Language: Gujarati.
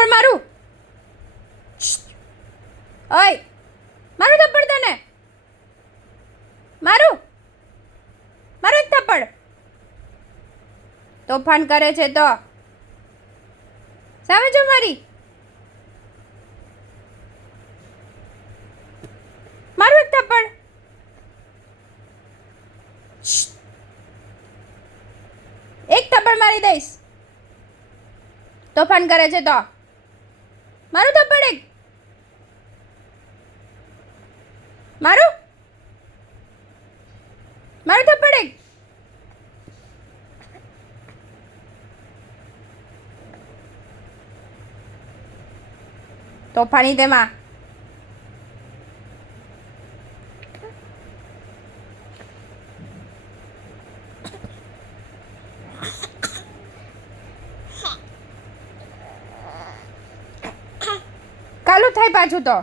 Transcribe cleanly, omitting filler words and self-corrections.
થપ્પડ મારું. ઓય મારું થપ્પડ તને. મારું મારું એક થપ્પડ. તોફાન કરે છે તો સામે જો મારી. મારું એક થપ્પડ. એક થપ્પડ મારી દઈશ. તોફાન કરે છે તો મારું થપ્પડ એક. મારું મારું થપ્પડ એક. તોફાની તેમાં. કાલું થાય પાછું તો.